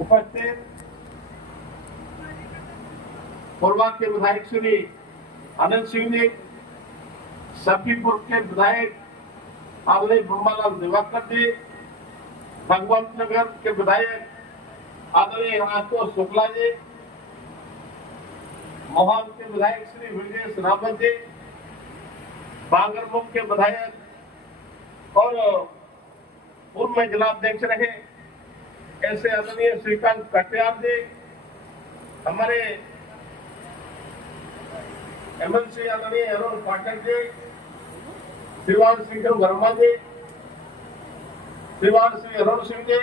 उपस्थित कोरबा के विधायक श्री आनंद सिंह जी, सफीपुर के विधायक आदरणीय ब्रह्मालाल दिवाकर जी, भगवंत नगर के विधायक आदरणीय आशुतोष शुक्ला जी, मोहन के विधायक श्री विजय रावत जी, बांगरमुख के विधायक और पूर्व में जिलाध्यक्ष रहे ऐसे आदरणीय श्रीकांत कटियार जी, हमारे एमएलसी आदरणीय अरुण पाठक जी, श्रीमान शेखर वर्मा जी, श्रीमान श्री अरुण सिंह जी,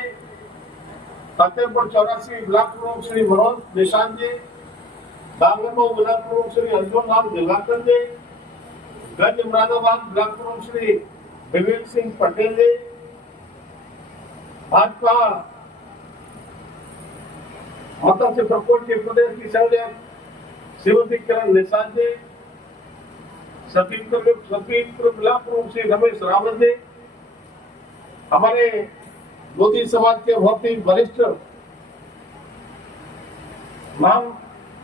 फतेहपुर 84 ब्लॉक प्रमुख श्री मनोज निशांत जी, बांगरमुख ब्लॉक प्रमुख श्री अर्जुन लाल दिवाकर जी, गंज मुरादाबाद ब्लॉक प्रमुख श्री विवेक सिंह पटेल जी, भाजपा मत्स्य प्रकोष्ठ के प्रदेश की संयोजक श्रीमती किरण निषाद जी, सफीपुर ब्लॉक प्रमुख श्री रमेश रावत जी, हमारे मोदी समाज के बहुत ही वरिष्ठ नाम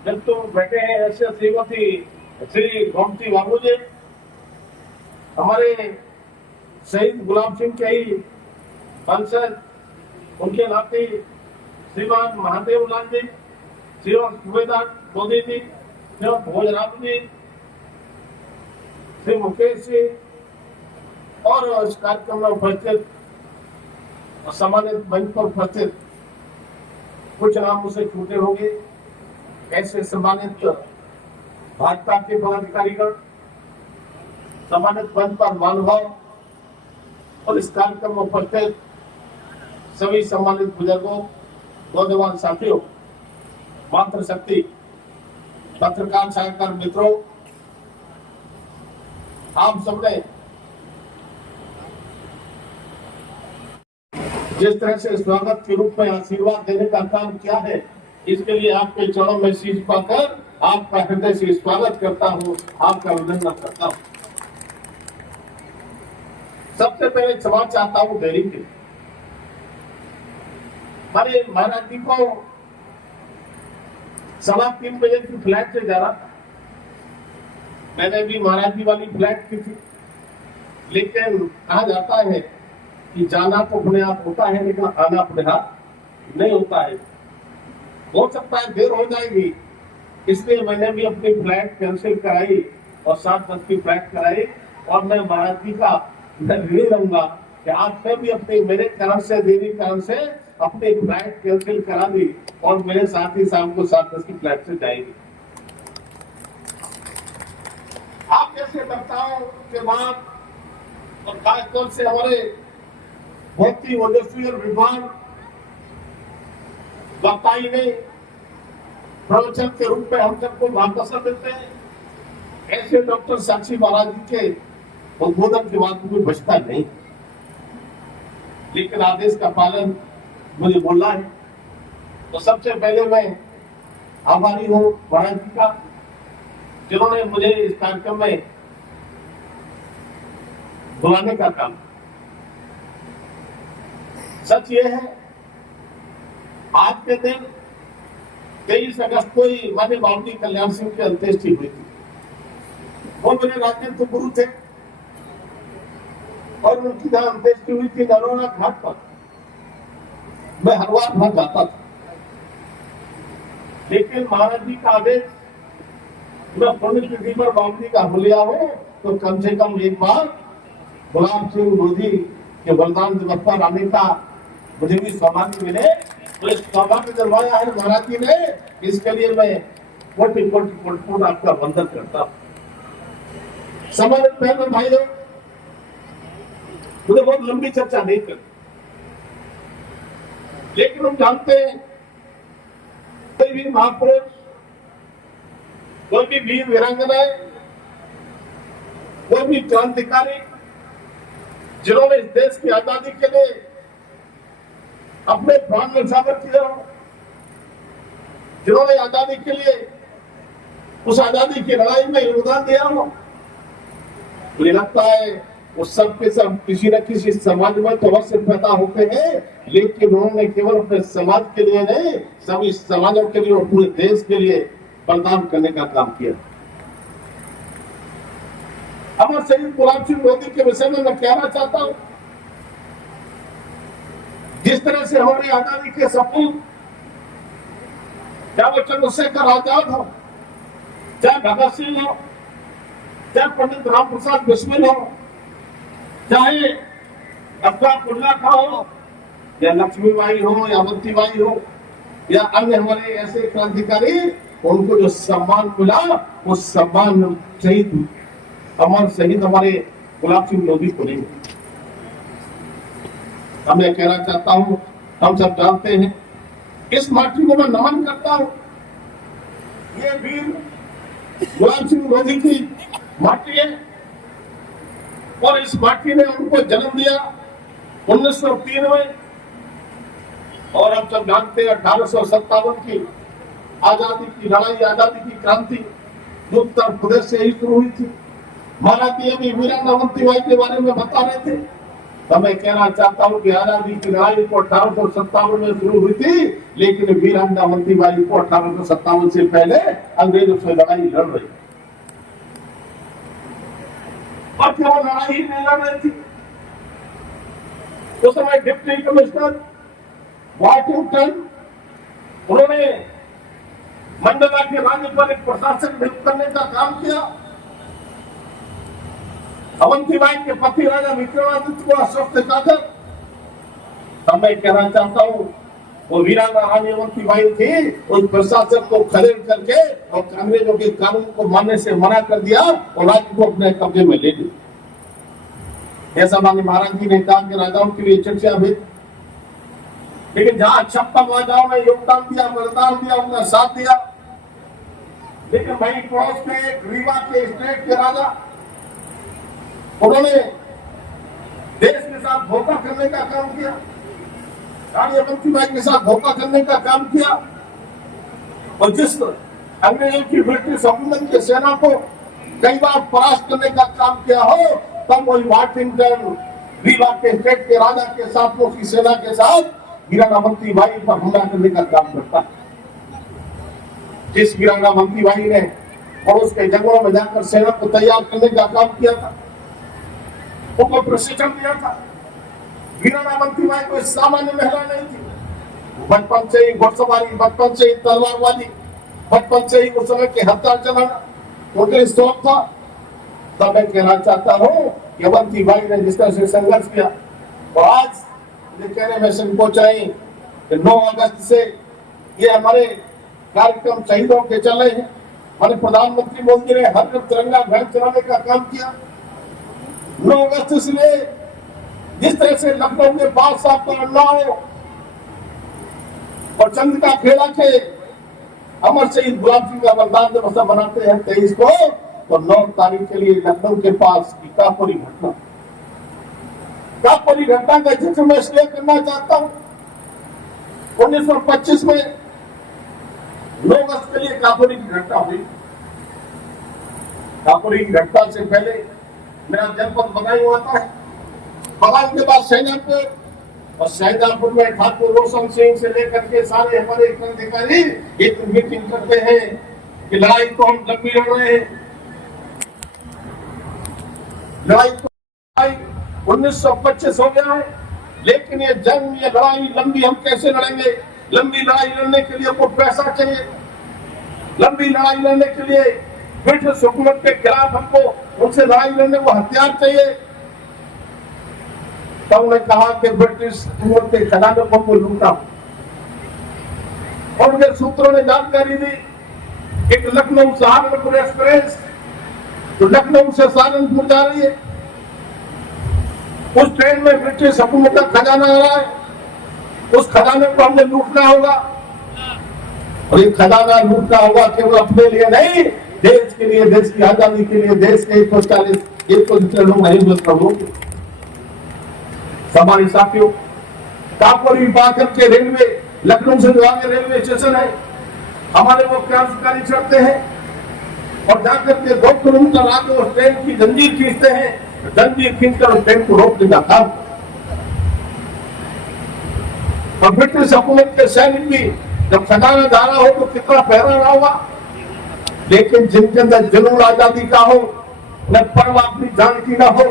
व्यक्ति बैठे हैं ऐसे श्रीमती श्री गोमती बाबू जी, हमारे शहीद गुलाम सिंह के ही वंशज उनके नाते श्रीमान महादेव लाल जी, श्रीमान सुबेदार मोदी जी, श्रीमान भोजराम जी, श्री मुकेश जी और इस कार्यक्रम में उपस्थित सम्मानित मंच पर उपस्थित कुछ नाम उसे छूटे होंगे ऐसे सम्मानित भाजपा के पदाधिकारीगण, सम्मानित मंच पर महानुभाव और इस कार्यक्रम में उपस्थित सभी सम्मानित बुजुर्गों, नौजवान साथियों, मातृशक्ति पत्रकार सहायकार मित्रों, आप सबने जिस तरह से स्वागत के रूप में आशीर्वाद देने का काम किया है, इसके लिए आपके चरणों में शीश पाकर आपका हृदय से स्वागत करता हूं, आपका अभिनंदन करता हूं। सबसे पहले क्षमा चाहता हूं देरी के। मैंने महाराज जी को 3:15 बजे की फ्लाइट से जा रहा था। मैंने भी महाराज जी वाली फ्लाइट की थी, लेकिन कहा जाता है कि जाना तो अपने आप होता है लेकिन आना अपने हाथ नहीं होता है। हो सकता है देर हो जाएगी, इसलिए मैंने भी अपनी फ्लाइट कैंसिल कराई और 7:10 की फ्लाइट कराई और मैं महाराज जी का ऋणी रहूंगा कि आपने भी अपने मेरे कारण से देरी कारण से अपनी फ्लाइट कैंसिल करा दी और मेरे साथ ही शाम को 7:10 की फ्लाइट से जाएगी। आप जैसे वक्ताओं के बाद और खासतौर से हमारे बहुत ही ओजस्वी और विद्वान वक्ताई ने प्रवचन के रूप में हम सबको मार्गदर्शन देते हैं, ऐसे डॉक्टर साक्षी महाराज जी के उद्बोधन के बाद कोई बचता नहीं, लेकिन आदेश का पालन मुझे बोलना है। तो सबसे पहले मैं आभारी हूं महाराज जी का, जिन्होंने मुझे इस कार्यक्रम में बुलाने का काम। सच ये है, आज के दिन 23 अगस्त को ही माननीय बाबूजी कल्याण सिंह की अंत्येष्टि हुई थी। वो मेरे राजनीतिक गुरु थे और उनकी जहां अंत्येष्टि हुई थी नरोरा घाट पर, मैं हर बार वहां जाता था, लेकिन महाराज जी का आदेश, मैं पुण्यतिथि पर बाबूजी का हम लिया हूं तो कम से कम एक बार गुलाम सिंह मोदी के बलिदान दिवस पर आने का मुझे भी सौभाग्य मिले, तो इस सौभाग्य दिलवाया है महाराज जी ने, इसके लिए मैं कोटि कोटि कोटि आपका वंदन करता हूं। सम्मानित बहन भाइयों, मुझे बहुत लंबी चर्चा नहीं करनी, लेकिन हम जानते हैं कोई भी महापुरुष, कोई भी वीर वीरांगनाएं, कोई भी क्रांतिकारी जिन्होंने इस देश की आजादी के लिए अपने प्राण न्यौछावर किए हो, जिन्होंने आजादी के लिए उस आजादी की लड़ाई में योगदान दिया हो, मुझे लगता है वो सब के सब किसी न किसी समाज में तो अवश्य पैदा होते हैं, लेकिन उन्होंने केवल अपने समाज के लिए नहीं, सभी समाजों के लिए और पूरे देश के लिए बलिदान करने का काम किया। अमर शहीद गुलाम सिंह लोधी के विषय में मैं कहना चाहता हूं, जिस तरह से हमारी आजादी के सपूत, चाहे वो चंद्रशेखर आजाद हो, चाहे भगत सिंह हो, चाहे पंडित राम प्रसाद बिस्मिल हो, चाहे अब्दुल्ला खां हो, या लक्ष्मीबाई हो, या अवंतीबाई हो, या अन्य हमारे ऐसे क्रांतिकारी, उनको जो सम्मान मिला वो सम्मान शहीद अमर शहीद हमारे गुलाम सिंह लोधी को नहीं। मैं कहना चाहता हूं, हम सब जानते हैं, इस माटी को मैं नमन करता हूं। ये वीर गुलाम सिंह लोधी की माटी है और इस माटी ने उनको जन्म दिया 1903 में, और हम सब जानते हैं 1857 की आजादी की लड़ाई, आजादी की क्रांति उत्तर प्रदेश से ही शुरू हुई थी। महाराज जी अभी वीरांगना अवंतीबाई के बारे में बता रहे थे, तो मैं कहना चाहता हूं कि आजादी की लड़ाई को 1857 में शुरू हुई थी, लेकिन वीरांगना अवंतीबाई को 1857 से पहले अंग्रेजों से लड़ाई लड़ रही, और क्या वो लड़ाई ही नहीं लड़ रही थी। उस समय डिप्टी कमिश्नर वाशिंगटन, उन्होंने मंडला के राज्य पर एक प्रशासक नियुक्त करने का काम किया। अवंतीबाई के पति राजा विक्रमादित्य को आश्वस्त दिखाकर, तब मैं कहना चाहता हूं, वो वीरांगना रानी अवंतीबाई थी, उस प्रशासक को खदेड़ करके और अंग्रेजों के कानून को मानने से मना कर दिया और राज्य को अपने कब्जे में ले लिया। ऐसा माननीय महाराज जी ने कहा कि राजाओं के लिए चर्चा भी, लेकिन जहां 56 राजाओं ने योगदान दिया, बलिदान दिया, उनका साथ दिया, लेकिन वही पड़ोस के रीवा के स्टेट के राजा, उन्होंने देश के साथ धोखा करने का काम किया, रानी अवंतीबाई के साथ धोखा करने का काम किया, और जिस अंग्रेजों की ब्रिटिश हुकूमत की सेना को कई बार परास्त करने का काम किया हो, तब वही वाशिंगटन रीवा के स्टेट के राजा के साथ, उसकी सेना के साथ वीरांगना अवंतीबाई पर हमला करने का काम करता है। जिस वीरांगना अवंतीबाई ने पड़ोस के जंगलों में जाकर सेना को तैयार करने का काम किया था, उनको प्रशिक्षण दिया था। वीरांगना अवंतीबाई कोई सामान्य महिला नहीं थी। बचपन से ही घुड़सवारी, बचपन से ही तलवारबाजी, बचपन से ही उस समय के हथियार चलाना उनके शौक था। तब मैं कहना चाहता हूँ कि अवंतीबाई ने जिस तरह से संघर्ष किया, और आज ये कहने में संकोच आई कि 9 अगस्त से ये हमारे कार्यक्रम शहीदों के चल रहे हैं। हमारे प्रधानमंत्री मोदी ने हर तिरंगा ध्वज चलाने का काम किया। 9 अगस्त इसलिए जिस तरह से लखनऊ के बाद साहब का अन्नाओ और चंद्रिका खेड़ा के अमर शहीद गुलाम सिंह का बलिदान दिवस बनाते हैं 23 को, तो 9 तारीख के लिए लखनऊ के पास की काकोरी घटना का जिक्र मैं इसलिए करना चाहता हूं। 1925 में 9 अगस्त के लिए काकोरी की घटना हुई। काकोरी की घटना से पहले मेरा जनपद बदायूं हुआ था। बदायूं के बाद शाहजहांपुर, और शाहजहांपुर में ठाकुर रोशन सिंह से लेकर के सारे हमारे क्रांतिकारी एक मीटिंग करते हैं कि लड़ाई तो हम लंबी लड़ रहे हैं, लड़ाई तो 1925 हो गया है, लेकिन ये जंग, ये लड़ाई लंबी हम कैसे लड़ेंगे? लंबी लड़ाई लड़ने के लिए को पैसा चाहिए, लंबी लड़ाई लड़ने के लिए ब्रिटिश हुकूमत के खिलाफ हमको उनसे लड़ाई लड़ने को हथियार चाहिए। तब उन्होंने कहा कि ब्रिटिश हुकूमत के खजाने को लूटा, और उनके सूत्रों ने जानकारी दी एक लखनऊ सहारनपुर एक्सप्रेस तो लखनऊ से सहारनपुर जा रही है। उस ट्रेन में ब्रिटिश हुकूमत का खजाना आ रहा है, उस खजाने को हमने लूटना होगा, और ये खजाना लूटना होगा केवल अपने लिए नहीं, देश के लिए, देश की आजादी के लिए, देश के 140 लोग नहीं, हमारे साथियों काकोरी पाकर के रेलवे, लखनऊ से जो आगे रेलवे स्टेशन है, हमारे वो क्रांतिकारी चढ़ते हैं और जाकर के 2 किलोमीटर आगे उस ट्रेन की जंजीर खींचते हैं जंजीर खींचकर उस ट्रेन को रोकने का काम। और ब्रिटिश हुकूमत के सैनिक भी जब खजाना जा रहा हो तो कितना पहरा रहा होगा, लेकिन जिनके अंदर जुनून आजादी का हो, न परवाह अपनी जान की ना हो,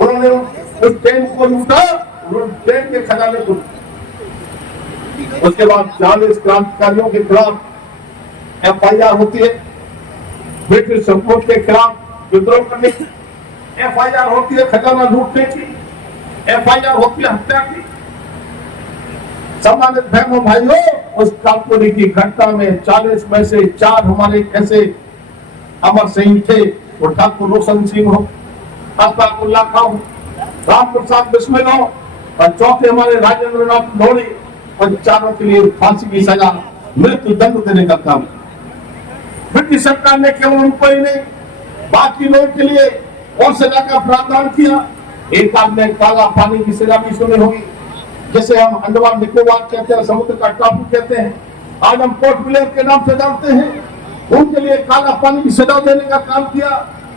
उन्होंने उस ट्रेन को लूटा, ट्रेन के खजाने को। उसके बाद 40 क्रांतिकारियों के खिलाफ FIR होती है, ब्रिटिश हुकूमत के खिलाफ विद्रोह करने की FIR होती है, खजाना लूटने की FIR होती है, हत्या की। सम्मानित बहनों भाइयों, उस कालपुरी की घटना में 40 में से 4 हमारे ऐसे अमर शहीद थे, वो ठाकुर रोशन सिंह हो, अशफाकुल्लाह खां हो, राम प्रसाद बिस्मिल हो, और चौथे हमारे राजेंद्र नाथ धोनी, और चारों के लिए फांसी की सजा, मृत्यु दंड देने का काम। ब्रिटिश सरकार ने केवल उनको ही नहीं, बाकी लोगों के लिए और सजा का प्रावधान किया। एक आपने काला पानी की सजा भी सुनी होगी, जैसे हम अंडमान निकोबार कहते हैं, समुद्र का टापू कहते हैं, आज हम पोर्ट ब्लेयर के नाम से जानते हैं। उनके लिए काला पानी की सजा देने का काम किया।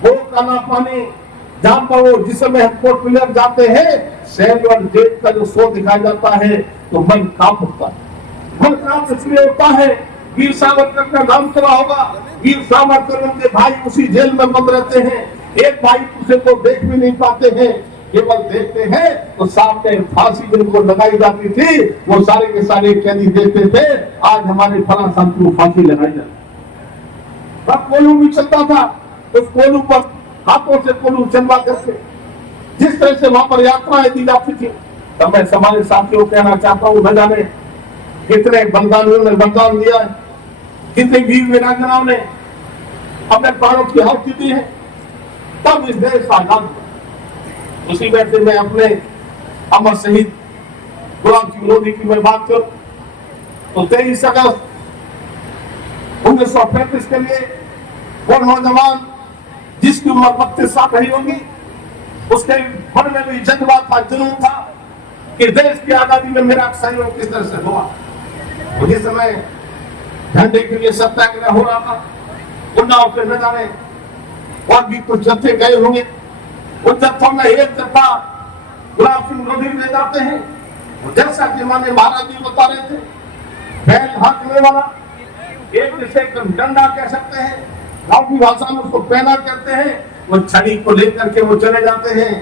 वो काला पानी जहां पर वो जिस समय हम पोर्ट ब्लेयर जाते हैं, सैल्यूट जेट का जो शो दिखाया जाता है तो मन कांप उठता है। मन कांप इसलिए होता है, वीर सावरकर का नाम सुना होगा, वीर सावरकर उनके भाई उसी जेल में बंद रहते हैं, एक भाई दूसरे को देख भी नहीं पाते हैं, केवल देखते हैं तो सामने फांसी जिनको लगाई जाती थी वो सारे के सारे कैदी देखते थे, आज हमारे फला संत को फांसी लगाई जाती। तब कोलू भी चलता था, उस कोलू पर हाथों से कोलू चलवा करके जिस तरह से वहां पर यात्राएं दी जाती थी। तब मैं हमारे साथियों को कहना चाहता हूँ, न जाने कितने बलिदानियों ने बलिदान दिया है, कितने वीर वीरांगनाओं ने अपने प्राणों की आहुति दी है, तब इस देश आजाद हुआ। उसी वजह से मैं अपने अमर शहीद गुलाम सिंह लोधी की मैं बात करूं तो 23 अगस्त 1935 के लिए वो नौजवान जिसकी उम्र 32 साल रही होगी, उसके मन में भी जज्बा था, जुनून था कि देश की आजादी में मेरा सहयोग किस तरह से हुआ। उसी समय झंडे के लिए सत्याग्रह हो रहा था, उन्नाव पे न जाने और भी कुछ जत्थे गए होंगे। उन जत्थों में एक जत्था गुलाम सिंह लोधी ले जाते हैं, जैसा कि माने महाराज जी बता रहे थे, बैल हाथने वाला, एक जिसे डंडा कह सकते हैं, गांव की भाषा में उसको पैना कहते हैं, वो छड़ी को लेकर के वो चले जाते हैं,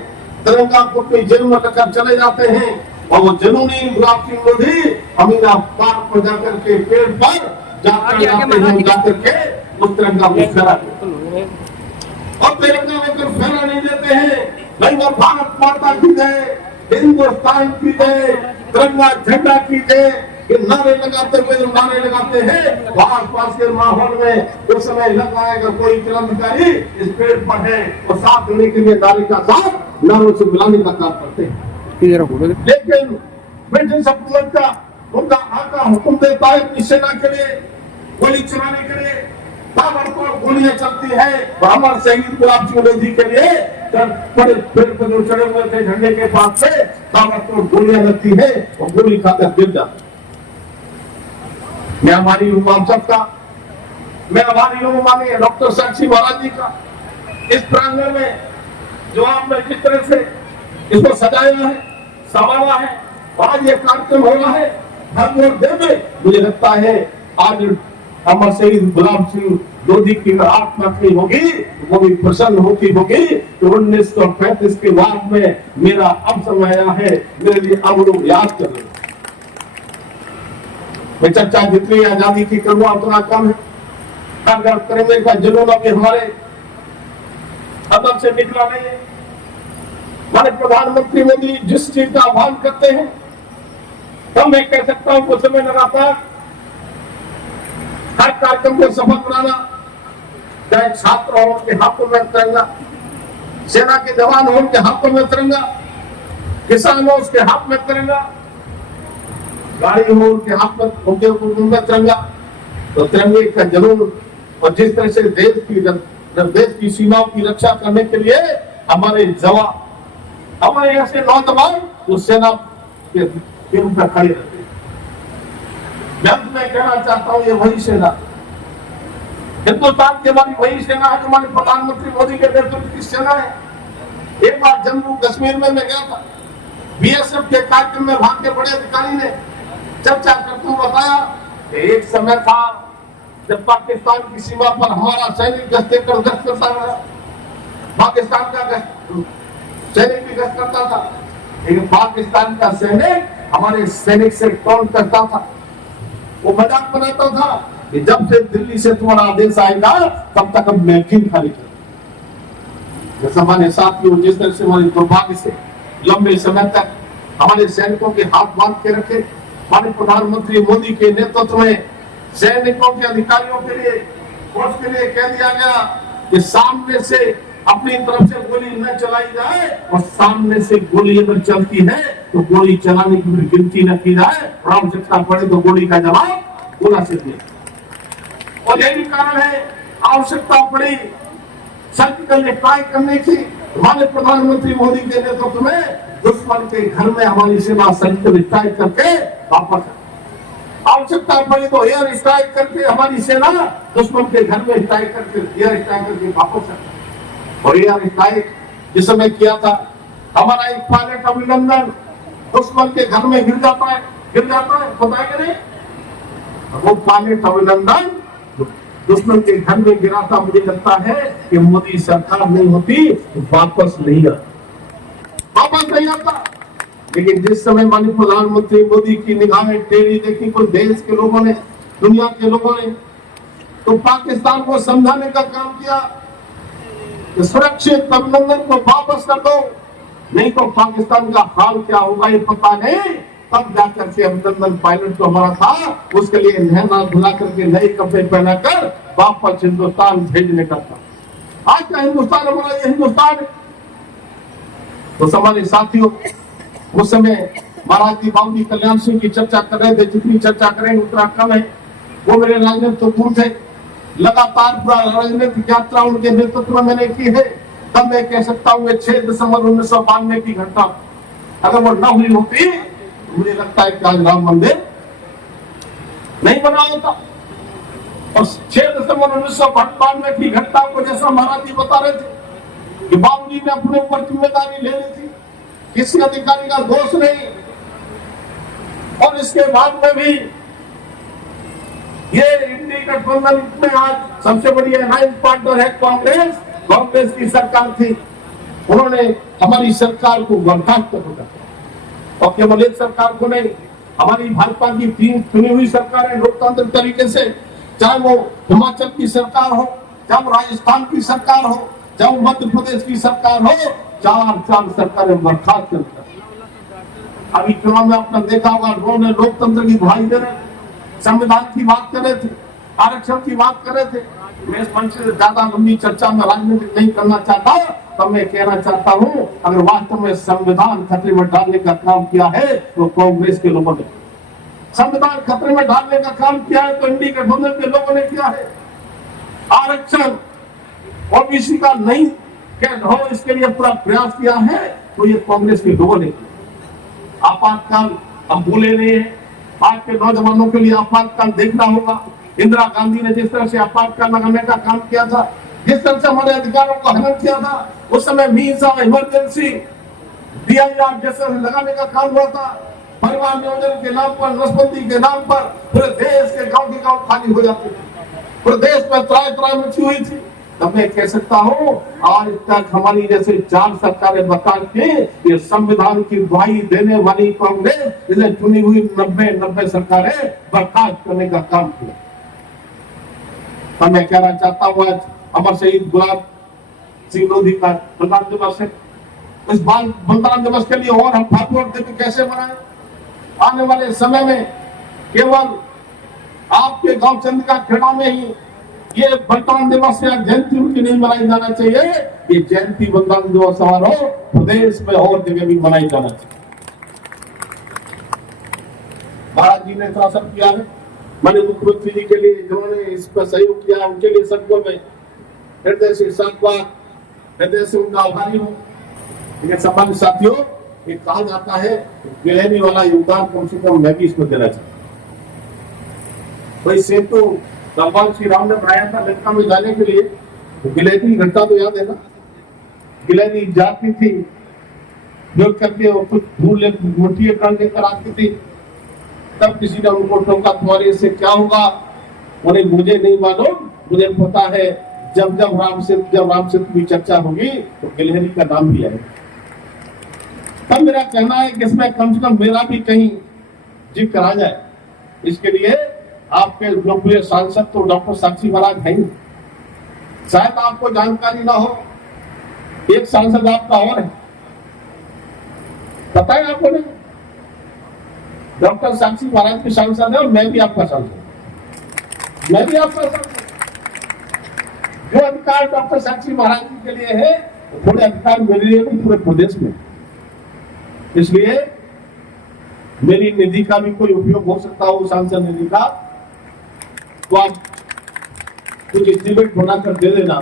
तिरंगा को कोई जेल में रखकर चले जाते हैं, और वो जुनूनी गुलाम सिंह लोधी अमीना पार्क में जाकर के पेड़ पर जाकर के उस तिरंगा को फहराते और तिरंगा लेकर फहरा नहीं देते हैं। नहीं वो भारत माता की जय, हिंदुस्तान की जय, तिरंगा झंडा की जय, ये नारे लगाते हुए जो नारे लगाते हैं वो आसपास के माहौल में उस समय लग आएगा कोई क्रांतिकारी इस पेड़ पर है और साथ देने के लिए नारे का साथ नारों से मिलाने का काम करते हैं। लेकिन ब्रिटिश हुकूमत का उनका आका हुक्म देता है कि सेना के लिए गोली चलाने के लिए ताबड़तोड़ गोलियां चलती है, हमारे शहीद गुलाम सिंह लोधी के लिए बड़े पेड़ पर जो चढ़े हुए थे झंडे के पास से ताबड़तोड़ गोलियां लगती है और गोली खाकर गिर जाती। मैं हमारी उम्र सबका, मैं हमारी उम्र मानिए डॉक्टर साक्षी महाराज जी का इस प्रांगण में जो आपने जिस तरह से इसको सजाया है, संवारा है, आज ये कार्यक्रम हो रहा है, धर्म और देव, मुझे लगता है आज अमर शहीद गुलाम सिंह लोधी की आत्मा की होगी, वो भी प्रसन्न होती होगी तो 1935 के बाद में मेरा अब समय आया है, मेरे लिए अब लोग याद कर रहे। मैं चर्चा जितनी आजादी की करूंगा उतना कम है। अगर करेंगे का जुनून अभी हमारे अंदर से निकला नहीं है। हमारे प्रधानमंत्री मोदी जिस चीज का आह्वान करते हैं तब मैं कह सकता हूं कुछ समय लगातार हर कार्यक्रम को सफल बनाना, चाहे छात्र हो उनके हाथों में तिरंगा, सेना के जवान हो उनके हाथों में तिरंगा, किसान हो उसके हाथ में तिरंगा, गाड़ी हो उनके हाथ में उनके तिरंगा, तो तिरंगे का जुनून और जिस तरह से देश की सीमाओं की रक्षा करने के लिए हमारे जवान, हमारे ऐसे नौजवान उस सेना के रूप में खड़े रहते हैं। मैं कहना चाहता हूं ये वही सेना हिंदुस्तान की हमारी वही सेना है जो हमारे प्रधानमंत्री मोदी के नेतृत्व की सेना है। एक बार जम्मू कश्मीर में मैं गया था, बीएसएफ के कार्यक्रम में वहां के बड़े अधिकारी ने चर्चा करते हुए बताया कि एक समय था जब पाकिस्तान की सीमा पर हमारा सैनिक गश्त करता रहा, पाकिस्तान का सैनिक भी गश्त करता था, लेकिन पाकिस्तान का सैनिक हमारे सैनिक से टोन करता था, वो मजाक बनाता था कि जब से दिल्ली से तुम्हारा आदेश आएगा तब तक हम मैगजीन खाली करेंगे। जैसे हमारे साथियों, जिस तरह से हमारे दुर्भाग्य से लंबे समय तक हमारे सैनिकों के हाथ बांध के रखे, हमारे प्रधानमंत्री मोदी के नेतृत्व में सैनिकों के अधिकारियों के लिए फोर्स के लिए कह दिया गया कि सामने से अपनी तरफ से गोली न चलाई जाए, और सामने से गोली अगर चलती है तो गोली चलाने की गिनती न की जाए, और आवश्यकता पड़े तो गोली का जवाब गोला से दिया। और यही कारण है आवश्यकता पड़ी सर्जिकल स्ट्राइक करने की, हमारे प्रधानमंत्री मोदी के नेतृत्व में दुश्मन के घर में हमारी सेना सर्जिकल स्ट्राइक करके वापस, आवश्यकता पड़ी तो एयर स्ट्राइक करके हमारी सेना दुश्मन के घर में स्ट्राइक करके एयर स्ट्राइक करके वापस। और एयर स्ट्राइक जिस समय किया था, हमारा एक पायलट अभिनंदन दुश्मन के घर में गिर जाता है पता है नहीं, वो पायलट अभिनंदन दुश्मन के घर में गिरा था। मुझे लगता है कि मोदी सरकार नहीं होती तो वापस नहीं आता। लेकिन जिस समय माननीय प्रधानमंत्री मोदी की निगाहें टेढ़ी देखी कोई देश के लोगों ने, दुनिया के लोगों ने, तो पाकिस्तान को समझाने का काम किया कि सुरक्षित अभिनंदन को वापस कर दो, नहीं तो पाकिस्तान का हाल क्या होगा ये पता नहीं। तब जाकर के अभिनंदन पायलट जो हमारा था उसके लिए नहना धुला करके नए कपड़े पहनाकर वापस हिंदुस्तान भेजने का था। आज का हिंदुस्तान हमारा ये हिंदुस्तान है। तो हमारे साथियों, उस समय महाराज जी बाबूजी कल्याण सिंह की चर्चा कर रहे थे, जितनी चर्चा करेंगे उतना कम है। वो मेरे राजनीतिक गुरु थे, लगातार राजनीतिक यात्रा उनके नेतृत्व में मैंने की है। तब मैं कह सकता हूँ 6 दिसंबर 1992 की घटना अगर वो न हुई होती, मुझे लगता है कि आज राम मंदिर नहीं बना होता। और 6 दिसंबर 1992 की घटना को जैसा महाराज जी बता रहे थे कि बाबूजी ने अपने ऊपर जिम्मेदारी ले ली थी, किसी अधिकारी का दोष नहीं। और इसके बाद में भी ये इंडी गठबंधन में आज सबसे बड़ी अलायंस पार्टनर है कांग्रेस की सरकार थी। उन्होंने हमारी सरकार को बर्खास्त कर दिया, और केवल एक सरकार को नहीं, हमारी भाजपा की 3 चुनी हुई सरकार है लोकतांत्रिक तरीके से, चाहे वो हिमाचल की सरकार हो, चाहे वो राजस्थान की सरकार हो, चाहे वो मध्य प्रदेश की सरकार हो, 4 सरकारें बर्खास्त कर दी। अभी चुनाव में आपने देखा होगा, लोगों ने लोकतंत्र की दुहाई दे रहे, संविधान की बात कर रहे थे, आरक्षण की बात कर रहे थे। मैं इस मंच से ज्यादा लंबी चर्चा में राजनीति नहीं करना चाहता, तब मैं कहना चाहता हूं, अगर वास्तव में संविधान खतरे में डालने का काम किया है तो कांग्रेस के लोगों ने, संविधान खतरे में डालने का काम किया है तो इंडी गठबंधन के लोगों ने किया है। आरक्षण ओबीसी का नहीं हो, इसके लिए पूरा प्रयास किया है तो ये कांग्रेस के लोगों ने किया। आपातकाल हम भूले नहीं है, आज के नौजवानों के लिए आपातकाल देखना होगा। इंदिरा गांधी ने जिस तरह से आपातकाल लगाने का काम किया था, जिस तरह से हमारे अधिकारों का हनन किया था, उस समय मीन्स ऑफ इमरजेंसी DIR जैसे लगाने का काम हुआ था। परिवार नियोजन के नाम पर, नसबंदी के नाम पर पूरे देश के गांव खाली हो जाते थे, पूरे देश में त्राय मची हुई थी। तब मैं कह सकता हूँ आज तक हमारी जैसे 4 सरकारें बता के ये संविधान की दुहाई देने वाली कांग्रेस, इसे चुनी हुई 90 सरकारें बर्खास्त करने का काम किया। तब मैं कहना चाहता हूँ आज अमर शहीद गुलाब सिंह लोधी का बलिदान दिवस है। इस बलिदान दिवस के लिए और हम भागवत दिन कैसे मनाएं? आने वाले समय में केवल आपके गांव चंदिका खेड़ा में ही ये बलिदान दिवस या जयंती उनकी नहीं मनाई जाना चाहिए, ये जयंती बलिदान दिवस समारोह प्रदेश में और जगह भी मनाई जाना चाहिए। महाराज जी ने इतना सब किया है, मैंने मुख्यमंत्री जी के लिए जिन्होंने इस पर सहयोग किया उनके लिए सबको मैं हृदय से हृदय से उनका आभारी हूँ। लेकिन सम्मानित साथियों, ये कहा जाता है गिलहरी वाला योगदान कम से कम मैं भी इसको देना चाहता हूँ। वही सेतु भगवान श्री राम ने बनाया था लंका में जाने के लिए, तो गिलहरी घटना तो याद है ना, गिलहरी जाती थी, जो करके वो कुछ धूल मिट्टी लेकर आती थी, तब किसी ने उनको टोका, तुम्हारे इससे क्या होगा? उन्हें मुझे नहीं मालूम, मुझे पता है जब राम सेतु की चर्चा होगी तो गिलहरी का नाम भी आएगा। तब मेरा कहना है कि इसमें कम से कम मेरा भी कहीं जिक्र आ जाए। इसके लिए आपके लोकप्रिय सांसद तो डॉक्टर साक्षी महाराज हैं, शायद आपको जानकारी ना हो, एक सांसद आपका और है, पता है आपको? नहीं, डॉक्टर साक्षी महाराज के सांसद है और मैं भी आपका सांसद, मैं भी आपका सांसद। जो अधिकार डॉक्टर साक्षी महाराज जी के लिए है, थोड़े अधिकार मेरे लिए भी पूरे प्रदेश में। इसलिए मेरी निधि का भी कोई उपयोग हो सकता हो, सांसद निधि का, तो आप कुछ एस्टिमेट बनाकर दे देना।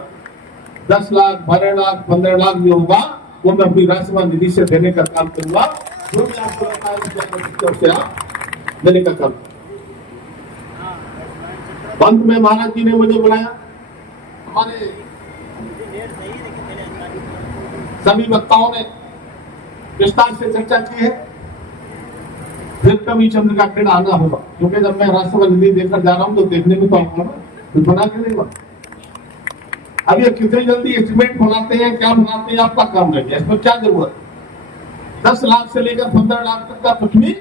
10 लाख, 12 लाख, 15 लाख जो होगा वो मैं अपनी राज्यसभा निधि से देने का काम करूंगा। जो भी आपको लगता है आप देने का काम। अंत में महाराज जी ने मुझे बुलाया, हमारे सभी वक्ताओं ने विस्तार से चर्चा की है। फिर कभी चंद्र का किरण आना होगा, क्योंकि जब मैं राष्ट्रसभा निधि देकर जा रहा हूं तो देखने में तो आऊंगा ना, तो बना के नहीं बना। अब ये कितनी जल्दी एस्टिमेट बनाते हैं, क्या बनाते हैं, आपका काम रह गया, इसमें क्या जरूरत है? 10 लाख से लेकर 15 लाख तक का कुछ भी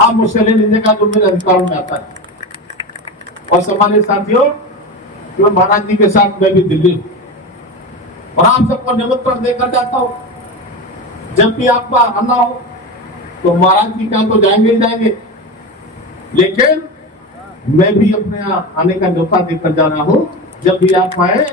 आप मुझसे ले लीजिए का जो मेरे अधिकार में आता है। और सम्मानित साथियों, जो महाराज जी के साथ मैं भी दिल्ली हूं और आप सबको निमंत्रण देकर जाता हूं। जब भी आपका आना हो तो महाराज जी क्या तो जाएंगे ही जाएंगे, लेकिन मैं भी अपने यहाँ आने का न्योता देकर जा रहा हूँ। जब भी आप आए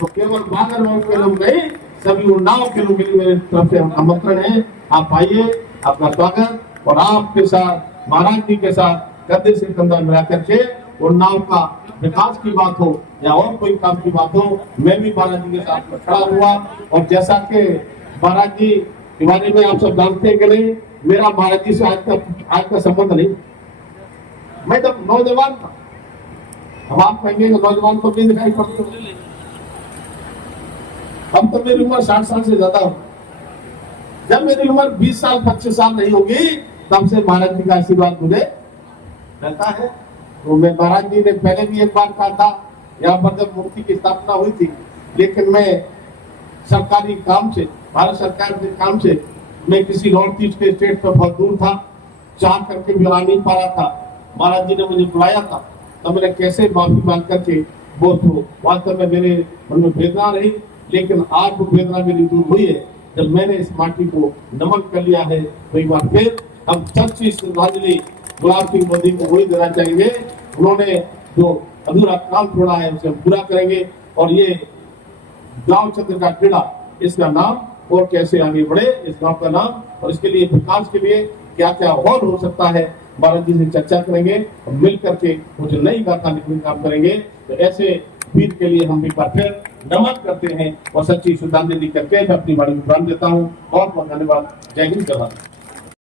तो केवल बागरगांव के लोग नहीं, सभी उन्नाव के लोगों के लिए मेरे तरफ से आमंत्रण है। आप आइए, आपका स्वागत, और आपके साथ महाराज जी के साथ कंधे से कंधा मिला करके उन्नाव का विकास की बात हो या और कोई काम की बात हो, मैं भी महाराज जी के साथ खड़ा हुआ। और जैसा कि महाराज जी के बारे में आप सब जानते हैं कि नहीं, मेरा महाराज जी से आज का संबंध नहीं। मैं जब नौजवान था, अब आप कहेंगे नौजवान को भी दिखाई पड़ते, अब तो मेरी उम्र 60 साल से ज्यादा हो। जब मेरी उम्र 20 साल 25 साल नहीं होगी, तब से महाराज जी का आशीर्वाद मुझे रहता है। तो मैं, महाराज जी ने पहले भी एक बार कहा था, यहाँ पर जब मूर्ति की स्थापना हुई थी, लेकिन मैं सरकारी काम से, भारत सरकार के काम से, मैं किसी नॉर्थ ईस्ट के स्टेट पर बहुत दूर था, चाह करके भी आ नहीं पा रहा था। महाराज जी ने मुझे बुलाया था, तब मैंने कैसे माफी मांग करके वो तो वास्तव में मेरे मन में वेदना रही, लेकिन आज वो वेदना मेरी दूर हुई है जब मैंने इस माटी को नमन कर लिया है। तो एक बार फिर हम सच्ची श्रद्धांजलि गुलाब सिंह मोदी को वही देना चाहेंगे, उन्होंने जो अधूरा काम छोड़ा है उसे हम पूरा करेंगे। और ये गांव चंद्र का क्रीड़ा, इसका नाम और कैसे आगे बढ़े, इस गांव का नाम, और इसके लिए विकास के लिए क्या क्या और हो सकता है, महाराज जी से चर्चा करेंगे और मिल करके कुछ नई गाथा लिखने का काम करेंगे। तो ऐसे वीर के लिए हम एक बार फिर नमन करते हैं और सच्ची श्रद्धांजलि करके मैं अपनी वाणी को प्राण देता हूँ। बहुत बहुत धन्यवाद। जय हिंद, जय भारत।